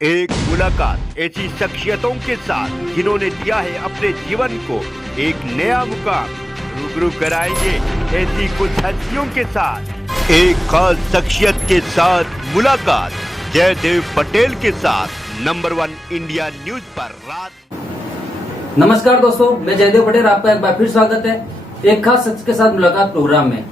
एक मुलाकात ऐसी शख्सियतों के साथ जिन्होंने दिया है अपने जीवन को एक नया मुकाम। रूबरू कराएंगे ऐसी कुछ हस्तियों के साथ एक खास शख्सियत के साथ मुलाकात जयदेव पटेल के साथ नंबर 1 इंडिया न्यूज पर रात। नमस्कार दोस्तों, मैं जयदेव पटेल, आपका एक बार फिर स्वागत है एक खास शख्स के साथ मुलाकात प्रोग्राम में।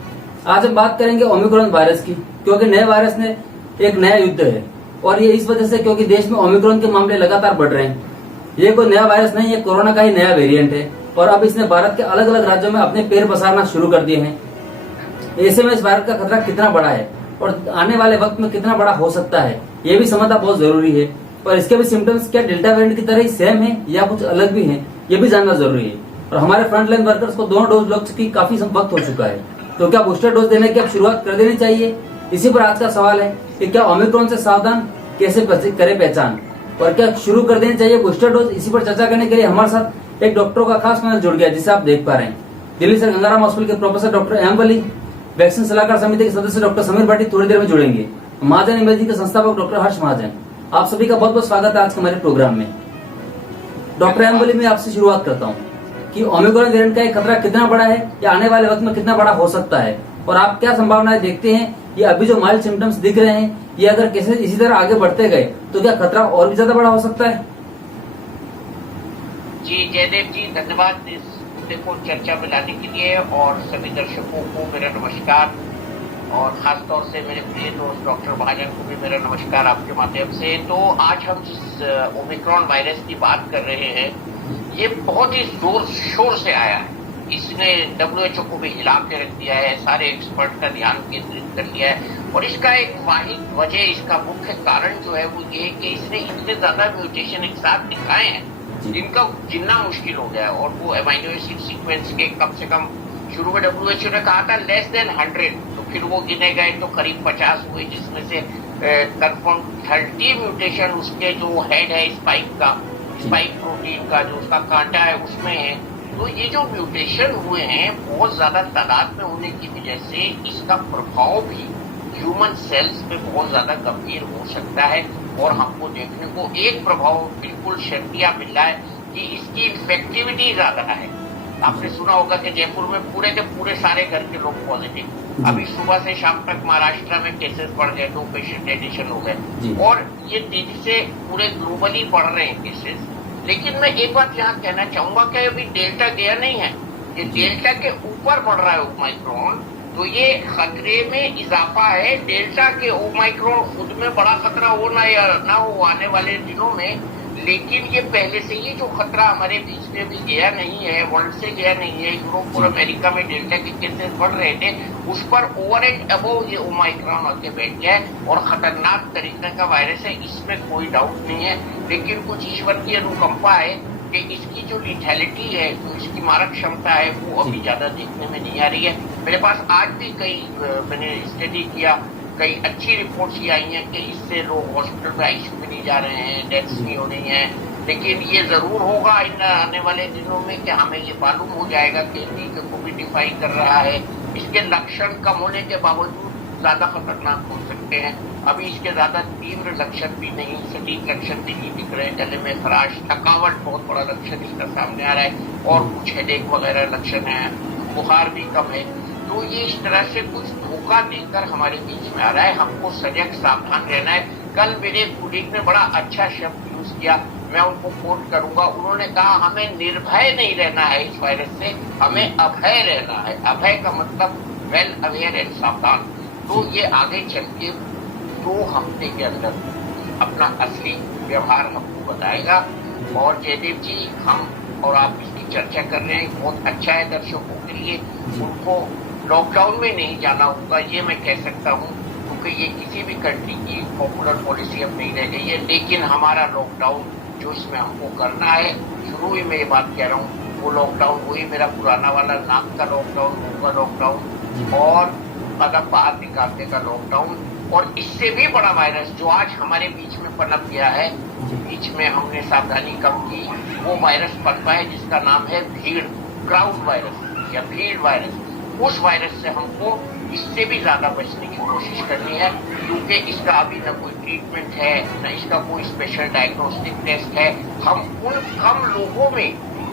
आज हम बात करेंगे ओमिक्रॉन वायरस की, क्योंकि नए वायरस ने एक नया युद्ध है और ये इस वजह से क्योंकि देश में ओमिक्रॉन के मामले लगातार बढ़ रहे हैं। ये कोई नया वायरस नहीं है, कोरोना का ही नया वेरिएंट है और अब इसने भारत के अलग अलग राज्यों में अपने पैर पसारना शुरू कर दिए हैं। ऐसे में इस वायरस का खतरा कितना बड़ा है और आने वाले वक्त में कितना बड़ा हो सकता है, ये भी समझना बहुत जरूरी है। और इसके भी सिम्टम्स क्या डेल्टा वेरिएंट की तरह ही सेम है या कुछ अलग भी है, ये भी जानना जरूरी है। और हमारे फ्रंटलाइन वर्कर्स को दोनों डोज लग चुकी काफी वक्त हो चुका है, तो क्या बूस्टर डोज देने की अब शुरुआत कर देनी चाहिए? इसी पर आज का सवाल है कि क्या ओमिक्रॉन से सावधान कैसे करें पहचान और क्या शुरू कर देनी चाहिए बूस्टर डोज। इसी पर चर्चा करने के लिए हमारे साथ एक डॉक्टरों का खास पैनल जुड़ गया, जिसे आप देख पा रहे हैं। दिल्ली से गंगाराम हॉस्पिटल के प्रोफेसर डॉक्टर एम वली, वैक्सीन सलाहकार समिति के सदस्य डॉक्टर समीर भाटी थोड़ी देर में जुड़ेंगे। महाजन इमेजिंग के संस्थापक डॉक्टर हर्ष महाजन। आप सभी का बहुत बहुत स्वागत है आज के हमारे प्रोग्राम में। डॉक्टर एम वली, मैं आपसे शुरुआत करता हूँ कि ओमिक्रॉन वेरिएंट का खतरा कितना बड़ा है या आने वाले वक्त में कितना बड़ा हो सकता है, और आप क्या संभावनाएं देखते हैं? ये अभी जो माइल्ड सिम्टम्स दिख रहे हैं, ये अगर कैसे इसी तरह आगे बढ़ते गए तो क्या खतरा और भी ज्यादा बड़ा हो सकता है? जी जयदेव जी, धन्यवाद इस मुद्दे को चर्चा में लाने के लिए। और सभी दर्शकों को मेरा नमस्कार, और खास तौर से मेरे प्रिय दोस्त डॉक्टर महाजन को भी मेरा नमस्कार आपके माध्यम से। तो आज हम जिस ओमिक्रॉन वायरस की बात कर रहे हैं, ये बहुत ही जोर शोर से आया है। इसने WHO को भी हिला के रख दिया है, सारे एक्सपर्ट का ध्यान केंद्रित कर लिया है। और इसका एक वाहिद वजह, इसका मुख्य कारण जो है वो ये है कि इसने इतने ज्यादा म्यूटेशन एक साथ दिखाए हैं जिनका गिनना मुश्किल हो गया है। और वो अमीनो एसिड सीक्वेंस के कम से कम शुरू में WHO ने कहा था लेस देन 100, तो फिर वो गिने गए तो करीब 50 हुए, जिसमें से कंफर्म 30 म्यूटेशन उसके जो हेड है स्पाइक प्रोटीन का जो उसका कांटा है उसमें है। तो ये जो म्यूटेशन हुए हैं बहुत ज्यादा तादाद में होने की वजह से इसका प्रभाव भी ह्यूमन सेल्स पे बहुत ज्यादा गंभीर हो सकता है। और हमको देखने को एक प्रभाव बिल्कुल शर्तिया मिल रहा है कि इसकी इफेक्टिविटी ज्यादा है। आपने सुना होगा कि जयपुर में पूरे के पूरे सारे घर के लोग पॉजिटिव, अभी सुबह से शाम तक महाराष्ट्र में केसेस बढ़ गए, 2 पेशेंट एडिशन हो गए और ये तेजी से पूरे ग्लोबली बढ़ रहे हैं केसेस। लेकिन मैं एक बात यहाँ कहना चाहूंगा कि अभी डेल्टा गया नहीं है, ये डेल्टा के ऊपर बढ़ रहा है ओमाइक्रॉन, तो ये खतरे में इजाफा है। डेल्टा के ओमाइक्रॉन खुद में बड़ा खतरा हो ना या ना हो आने वाले दिनों में, लेकिन ये पहले से ही जो खतरा हमारे बीच में भी गया नहीं है, वर्ल्ड से गया नहीं है, यूरोप और अमेरिका में डेल्टा के केसेस बढ़ रहे थे, उस पर ओवर एंड अबव ये ओमाइक्रॉन आके बैठ गया है और खतरनाक तरीके का वायरस है, इसमें कोई डाउट नहीं है। लेकिन कुछ ईश्वर की अनुकंपा है कि इसकी जो लिथैलिटी है, जो इसकी मारक क्षमता है, वो अभी ज्यादा देखने में नहीं आ रही है। मेरे पास आज भी मैंने स्टडी किया, कई अच्छी रिपोर्ट्स ये आई हैं कि इससे लोग हॉस्पिटल में आईसीयू में नहीं जा रहे हैं, डेथ्स नहीं हो रही हैं। लेकिन ये जरूर होगा इन आने वाले दिनों में कि हमें ये मालूम हो जाएगा कि को भी डिफाई कर रहा है। इसके लक्षण कम होने के बावजूद ज्यादा खतरनाक हो सकते हैं। अभी इसके ज्यादा तीव्र लक्षण भी नहीं, सटीक लक्षण भी नहीं दिख रहे। गले में खराश, थकावट बहुत बड़ा लक्षण इसका सामने आ रहा है और कुछ हेडेक वगैरह लक्षण है, बुखार भी कम है। तो ये इस तरह से कुछ धोखा देकर हमारे बीच में आ रहा है, हमको सजग सावधान रहना है। कल मेरे कुलीग ने बड़ा अच्छा शब्द यूज किया, मैं उनको कोट करूंगा। उन्होंने कहा हमें निर्भय नहीं रहना है इस वायरस से, हमें अभय रहना है। अभय का मतलब वेल अवेयर एंड सावधान। तो ये आगे चल के 2 हफ्ते के अंदर अपना असली व्यवहार हमको बताएगा। और जयदेव जी, हम और आप इसकी चर्चा कर रहे हैं, बहुत अच्छा है दर्शकों के लिए। उनको लॉकडाउन में नहीं जाना होगा, ये मैं कह सकता हूँ, क्योंकि ये किसी भी कंट्री की पॉपुलर पॉलिसी अब नहीं रह गई है। लेकिन हमारा लॉकडाउन जो इसमें हमको करना है, शुरू ही में ये बात कह रहा हूँ, वो लॉकडाउन वही मेरा पुराना वाला नाक का लॉकडाउन, मुंह का लॉकडाउन और कदम बाहर निकालने का लॉकडाउन। और इससे भी बड़ा वायरस जो आज हमारे बीच में पनप गया है, बीच में हमने सावधानी कम की, वो वायरस पनपा है जिसका नाम है क्राउड वायरस या भीड़ वायरस। उस वायरस से हमको इससे भी ज्यादा बचने की कोशिश करनी है, क्योंकि इसका अभी न कोई ट्रीटमेंट है, न इसका कोई स्पेशल डायग्नोस्टिक टेस्ट है। हम उन कम लोगों में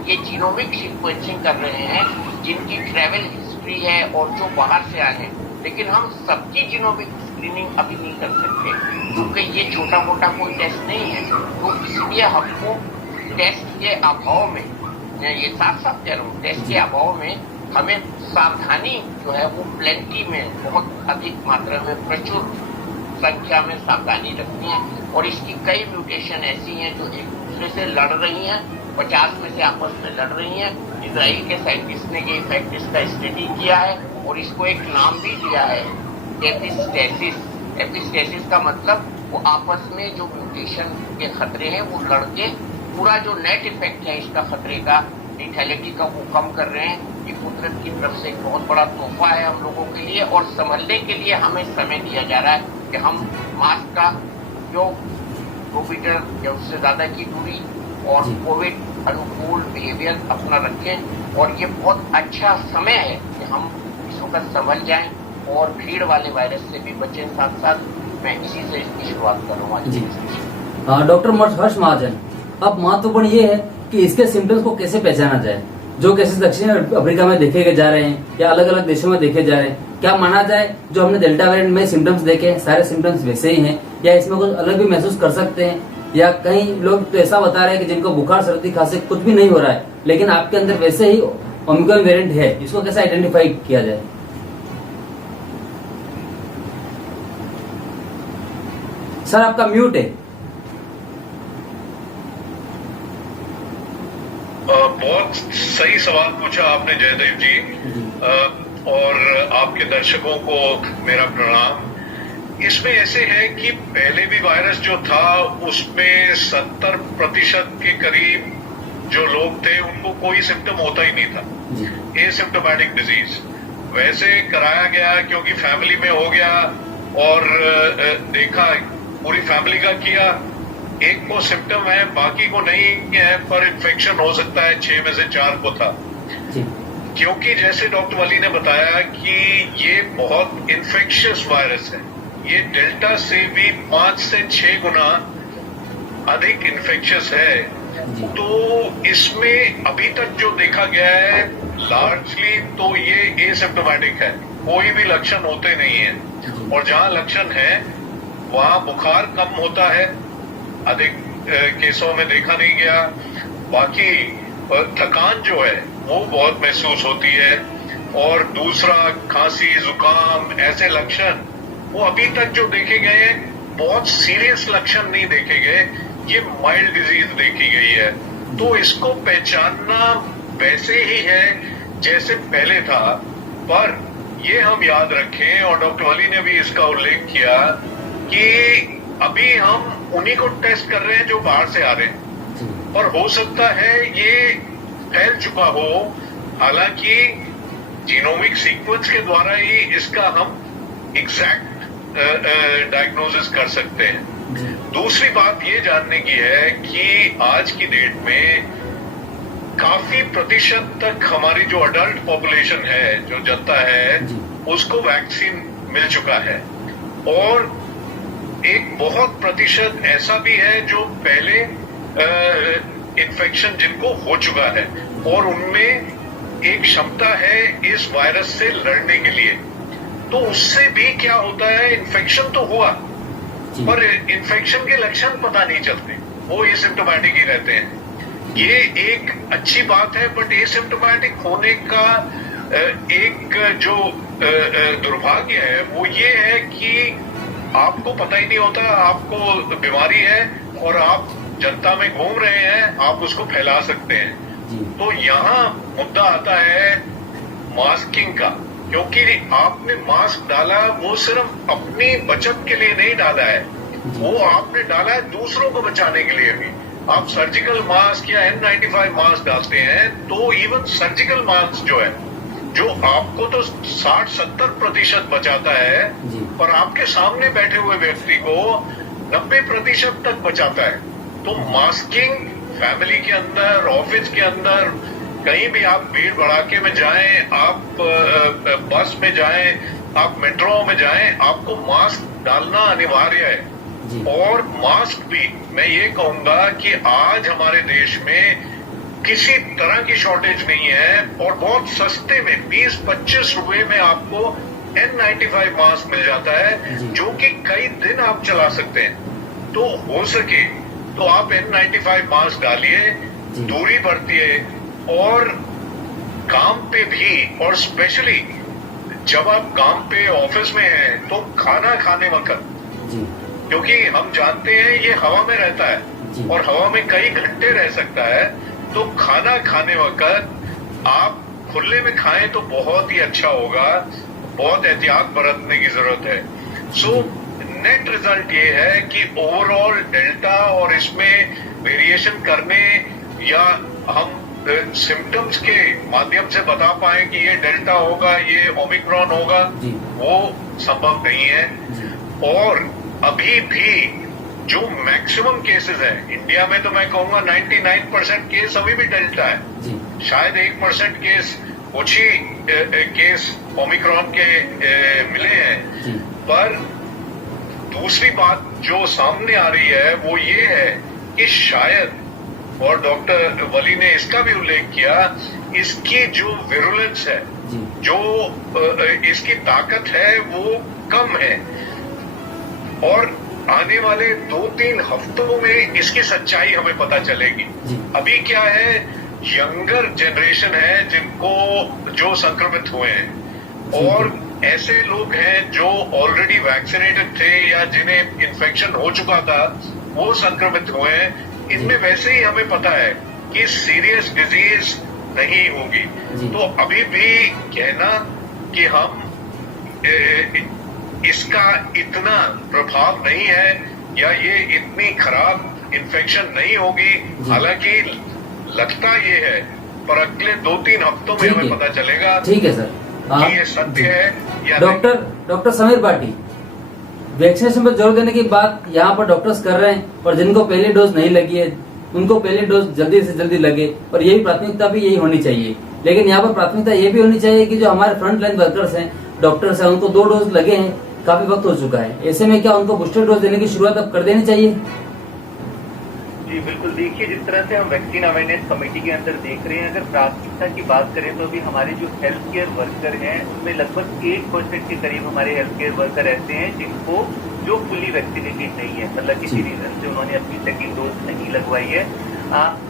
ये जीनोमिक सीक्वेंसिंग कर रहे हैं जिनकी ट्रैवल हिस्ट्री है और जो बाहर से आए हैं, लेकिन हम सबकी जीनोमिक स्क्रीनिंग अभी नहीं कर सकते क्योंकि ये छोटा मोटा कोई टेस्ट नहीं है। तो इसलिए हमको टेस्ट के अभाव में, मैं ये साफ साफ कह रहा हूँ, टेस्ट के अभाव में हमें सावधानी जो है वो प्लेंटी में, बहुत अधिक मात्रा में, प्रचुर संख्या में सावधानी रखनी है। और इसकी कई म्यूटेशन ऐसी हैं जो एक दूसरे से लड़ रही हैं, 50 में से आपस में लड़ रही हैं। इजराइल के साइंटिस्ट ने ये इफेक्ट इसका स्टडी किया है और इसको एक नाम भी दिया है, एपिस्टेसिस। एपिस्टेसिस का मतलब वो आपस में जो म्यूटेशन के खतरे हैं वो लड़के पूरा जो नेट इफेक्ट है इसका खतरे का, लिथैलिटी का, वो कम कर रहे हैं। ये कुदरत की तरफ से एक बहुत बड़ा तोहफा है हम लोगों के लिए, और संभलने के लिए हमें समय दिया जा रहा है कि हम मास्क का जो 2 मीटर या उससे ज्यादा की दूरी और कोविड अनुकूल बिहेवियर अपना रखें। और ये बहुत अच्छा समय है कि हम इस वक्त संभल जाएं और भीड़ वाले वायरस से भी बचें। साथ साथ मैं इसी से इसकी शुरुआत करूँगा। डॉक्टर हर्ष महाजन, अब महत्वपूर्ण ये है कि इसके सिम्टम्स को कैसे पहचाना जाए। जो केसेस दक्षिण अफ्रीका में देखे जा रहे हैं या अलग अलग देशों में देखे जा रहे हैं, क्या माना जाए जो हमने डेल्टा वेरिएंट में सिम्टम्स देखे सारे सिम्टम्स वैसे ही हैं, या इसमें कुछ अलग भी महसूस कर सकते हैं? या कई लोग तो ऐसा बता रहे हैं कि जिनको बुखार, सर्दी, खांसी कुछ भी नहीं हो रहा है, लेकिन आपके अंदर वैसे ही ओमिक्रॉन वेरिएंट है, इसको कैसे आइडेंटिफाई किया जाए? सर आपका म्यूट है। बहुत सही सवाल पूछा आपने जयदेव जी, और आपके दर्शकों को मेरा प्रणाम। इसमें ऐसे है कि पहले भी वायरस जो था उसमें 70% के करीब जो लोग थे उनको कोई सिम्टम होता ही नहीं था, एसिम्प्टोमेटिक डिजीज। वैसे कराया गया क्योंकि फैमिली में हो गया और देखा, पूरी फैमिली का किया, एक को सिम्टम है बाकी को नहीं है, पर इन्फेक्शन हो सकता है, 6 में से 4 को था। क्योंकि जैसे डॉक्टर वली ने बताया कि ये बहुत इन्फेक्शियस वायरस है, ये डेल्टा से भी 5 से 6 गुना अधिक इन्फेक्शियस है। तो इसमें अभी तक जो देखा गया है लार्जली तो ये एसिम्प्टोमेटिक है, कोई भी लक्षण होते नहीं है, और जहां लक्षण है वहां बुखार कम होता है, अधिक केसों में देखा नहीं गया। बाकी थकान जो है वो बहुत महसूस होती है, और दूसरा खांसी, जुकाम, ऐसे लक्षण वो अभी तक जो देखे गए हैं बहुत सीरियस लक्षण नहीं देखे गए, ये माइल्ड डिजीज देखी गई है। तो इसको पहचानना वैसे ही है जैसे पहले था, पर ये हम याद रखें, और डॉक्टर वली ने भी इसका उल्लेख किया कि अभी हम उन्हीं को टेस्ट कर रहे हैं जो बाहर से आ रहे हैं, और हो सकता है ये फैल चुका हो, हालांकि जीनोमिक सीक्वेंस के द्वारा ही इसका हम एग्जैक्ट डायग्नोसिस कर सकते हैं। दूसरी बात ये जानने की है कि आज की डेट में काफी प्रतिशत तक हमारी जो अडल्ट पॉपुलेशन है, जो जनता है, उसको वैक्सीन मिल चुका है, और एक बहुत प्रतिशत ऐसा भी है जो पहले इन्फेक्शन जिनको हो चुका है, और उनमें एक क्षमता है इस वायरस से लड़ने के लिए। तो उससे भी क्या होता है, इन्फेक्शन तो हुआ पर इन्फेक्शन के लक्षण पता नहीं चलते, वो एसिम्प्टोमेटिक ही रहते हैं। ये एक अच्छी बात है, बट एसिम्प्टोमेटिक होने का एक जो दुर्भाग्य है वो ये है कि आपको पता ही नहीं होता आपको बीमारी है, और आप जनता में घूम रहे हैं, आप उसको फैला सकते हैं। तो यहाँ मुद्दा आता है मास्किंग का, क्योंकि आपने मास्क डाला वो सिर्फ अपनी बचत के लिए नहीं डाला है, वो आपने डाला है दूसरों को बचाने के लिए भी। आप सर्जिकल मास्क या N95 मास्क डालते हैं तो इवन सर्जिकल मास्क जो है, जो आपको तो 60-70% बचाता है, पर आपके सामने बैठे हुए व्यक्ति को 90% तक बचाता है। तो मास्किंग फैमिली के अंदर, ऑफिस के अंदर, कहीं भी आप भीड़ भड़ाके में जाएं, आप बस में जाएं, आप मेट्रो में जाएं, आपको मास्क डालना अनिवार्य है। जी। और मास्क भी मैं ये कहूंगा कि आज हमारे देश में किसी तरह की शॉर्टेज नहीं है और बहुत सस्ते में 20-25 रुपए में आपको N95 मास्क मिल जाता है, जी। जो कि कई दिन आप चला सकते हैं। तो हो सके तो आप N95 मास्क डालिए, जी। दूरी बरतिए, और काम पे भी, और स्पेशली जब आप काम पे ऑफिस में हैं तो खाना खाने वक्त, जी। क्योंकि हम जानते हैं ये हवा में रहता जी। है और हवा में कई घंटे रह सकता है, तो खाना खाने वक्त आप खुले में खाएं तो बहुत ही अच्छा होगा। बहुत एहतियात बरतने की जरूरत है। सो नेट रिजल्ट ये है कि ओवरऑल डेल्टा और इसमें वेरिएशन करने या हम सिम्टम्स के माध्यम से बता पाए कि ये डेल्टा होगा, ये ओमिक्रॉन होगा, जी। वो संभव नहीं है। जी। और अभी भी जो मैक्सिमम केसेस है इंडिया में, तो मैं कहूंगा 99% केस अभी भी डेल्टा है। जी। शायद 1% केस, कुछ ही केस ओमिक्रॉन के मिले हैं। जी। पर दूसरी बात जो सामने आ रही है वो ये है कि शायद, और डॉक्टर वली ने इसका भी उल्लेख किया, इसकी जो विरुलेंस है, जी। जो इसकी ताकत है, वो कम है। और आने वाले 2-3 हफ्तों में इसकी सच्चाई हमें पता चलेगी। जी। अभी क्या है, यंगर जनरेशन है जिनको जो संक्रमित हुए हैं, और ऐसे लोग हैं जो ऑलरेडी वैक्सीनेटेड थे या जिन्हें इन्फेक्शन हो चुका था, वो संक्रमित हुए हैं। इनमें वैसे ही हमें पता है कि सीरियस डिजीज नहीं होगी। तो अभी भी कहना कि हम इसका इतना प्रभाव नहीं है या ये इतनी खराब इन्फेक्शन नहीं होगी, हालांकि लगता ये है, पर अगले 2-3 हफ्तों में हमें पता चलेगा। ठीक है सर, कि ये सत्य है या डॉक्टर समीर पाटी, वैक्सीनेशन पर जोर देने की बात यहाँ पर डॉक्टर्स कर रहे हैं, और जिनको पहली डोज नहीं लगी है उनको पहली डोज जल्दी से जल्दी लगे, और यही प्राथमिकता भी यही होनी चाहिए। लेकिन यहाँ पर प्राथमिकता ये भी होनी चाहिए कि जो हमारे फ्रंट लाइन वर्कर्स हैं, डॉक्टर्स हैं, उनको 2 डोज लगे हैं, काफी वक्त हो चुका है। ऐसे में क्या उनको बूस्टर डोज देने की शुरुआत अब कर देनी चाहिए? जी बिल्कुल, देखिए जिस तरह से हम वैक्सीन अवेयरनेस कमेटी के अंदर देख रहे हैं, अगर प्राथमिकता की बात करें तो अभी हमारे जो हेल्थ केयर वर्कर हैं उनमें लगभग 1% के करीब हमारे हेल्थ केयर वर्कर ऐसे हैं जिनको जो फुली वैक्सीनेटेड नहीं है, मतलब किसी रीजन से उन्होंने अपनी सेकेंड डोज नहीं लगवाई है।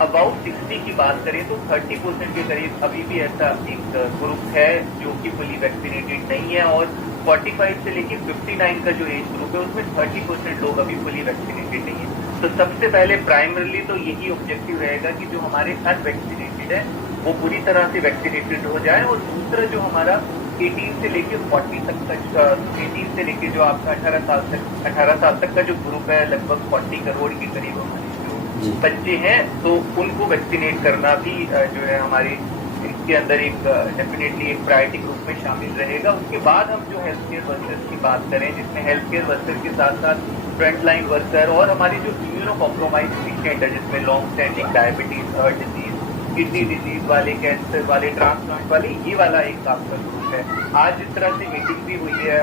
अबाउट 60 की बात करें तो 30% के करीब अभी भी ऐसा एक ग्रुप है जो कि फुली वैक्सीनेटेड नहीं है, और 45 से लेकर 59 का जो एज ग्रुप है उसमें 30% लोग अभी फुली वैक्सीनेटेड नहीं है। तो सबसे पहले प्राइमरली तो यही ऑब्जेक्टिव रहेगा कि जो हमारे अनवैक्सीनेटेड है वो पूरी तरह से वैक्सीनेटेड हो जाए, और दूसरा जो हमारा 18 से लेकर 40 तक का 18 से लेकर जो आपका 18 साल तक का जो ग्रुप है, लगभग 40 करोड़ के करीब हमारे जो बच्चे हैं, तो उनको वैक्सीनेट करना भी जो है हमारी इसके अंदर एक डेफिनेटली एक प्रायोरिटी ग्रुप में शामिल रहेगा। उसके बाद हम जो हेल्थ केयर वर्कर्स की बात करें, जिसमें हेल्थ केयर वर्कर के साथ साथ फ्रंट लाइन वर्कर और हमारी जो इम्यूनो कॉम्प्रोमाइज पेशेंट है, जिसमें long standing diabetes, heart disease, kidney disease वाले, कैंसर वाले, ट्रांसप्लांट वाले, ये वाला एक आपका ग्रुप है। आज जिस तरह से मीटिंग भी हुई है,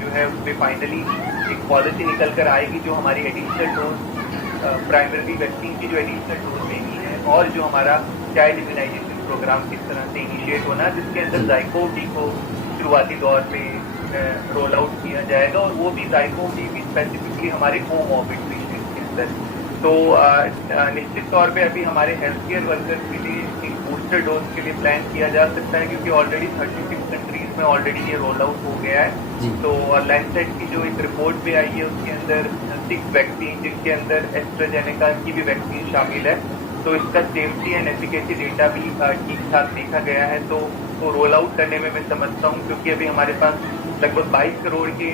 जो है उसमें फाइनली एक पॉलिसी निकल कर आएगी जो हमारी एडिशनल डोज, प्राइमरी वैक्सीन की जो एडिशनल डोज देनी है, और जो हमारा चाइल्ड इम्यूनाइजेशन प्रोग्राम किस तरह से इनिशिएट होना, जिसके अंदर ज़ाइकोव-डी को शुरुआती दौर पे रोल आउट किया जाएगा, और वो भी ज़ाइकोव-डी भी स्पेसिफिकली हमारे कोमॉर्बिड पेशेंट के अंदर। तो निश्चित तौर पे अभी हमारे हेल्थ केयर वर्कर्स के लिए एक बूस्टर डोज के लिए प्लान किया जा सकता है, क्योंकि ऑलरेडी 36 कंट्रीज में ऑलरेडी ये रोल आउट हो गया है। तो लैंसेट की जो एक रिपोर्ट भी आई है उसके अंदर 6 वैक्सीन, जिनके अंदर एस्ट्राजेनेका की भी वैक्सीन शामिल है, तो इसका सेफ्टी एंड एफिकेसी डेटा भी ठीक ठाक देखा गया है। तो रोल आउट करने में मैं समझता हूँ, क्योंकि अभी हमारे पास लगभग 22 करोड़ के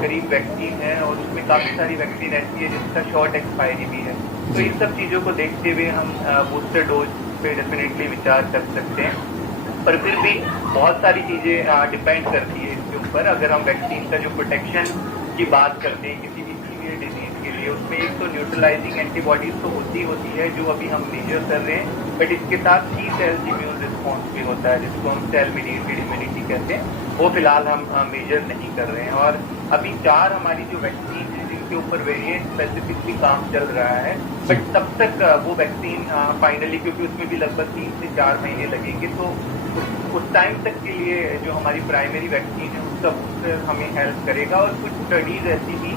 करीब वैक्सीन है, और उसमें काफी सारी वैक्सीन ऐसी है जिसका शॉर्ट एक्सपायरी भी है। तो इन सब चीजों को देखते हुए हम बूस्टर डोज पे डेफिनेटली विचार कर सकते हैं, पर फिर भी बहुत सारी चीजें डिपेंड करती है इसके ऊपर। अगर हम वैक्सीन का जो प्रोटेक्शन की बात करते हैं किसी भी सीवियर डिजीज के लिए, उसमें उसमें एक तो न्यूट्रलाइजिंग एंटीबॉडीज तो होती है जो अभी हम मेजर कर रहे हैं, बट इसके साथ टी सेल्स इम्यून रिस्पॉन्स भी होता है जिसको हम सेल मीडिएटेड इम्यूनिटी कहते हैं, वो फिलहाल हम मेजर नहीं कर रहे हैं। और अभी 4 हमारी जो वैक्सीन है जिनके ऊपर वेरिएंट स्पेसिफिकली काम चल रहा है, बट तब तक वो वैक्सीन फाइनली, क्योंकि उसमें भी लगभग 3 से 4 महीने लगेंगे, तो उस टाइम तक के लिए जो हमारी प्राइमरी वैक्सीन है उसका बूस्टर हमें हेल्प करेगा। और कुछ स्टडीज ऐसी भी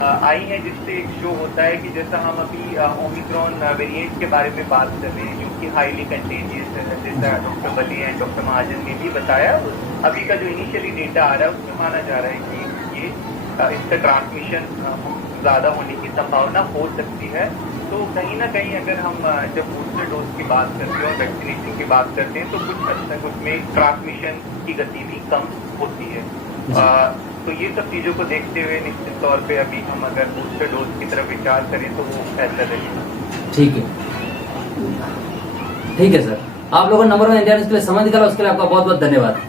आई हैं जिससे एक शो होता है कि जैसा हम अभी ओमिक्रॉन वेरिएंट के बारे में बात कर रहे हैं जो कि हाईली कंटेजियस है, जैसा डॉक्टर बली एंड डॉक्टर महाजन ने भी बताया, अभी का जो इनिशियली डेटा आ रहा है उसमें माना जा रहा है कि ये इसका ट्रांसमिशन ज्यादा होने की संभावना हो सकती है। तो कहीं ना कहीं अगर हम जब बूस्टर डोज की बात करते हैं और वैक्सीनेशन की बात करते हैं तो कुछ हद तक उसमें ट्रांसमिशन की गति भी कम होती है। तो ये सब चीजों को देखते हुए निश्चित तौर पे अभी हम अगर बूस्टर डोज की तरफ विचार करें तो वो बेहतर रहेगा। ठीक है सर, आप लोगों ने नंबर 1 इंडिया न्यूज़ के लिए समय निकाला, उसके लिए आपका बहुत बहुत धन्यवाद।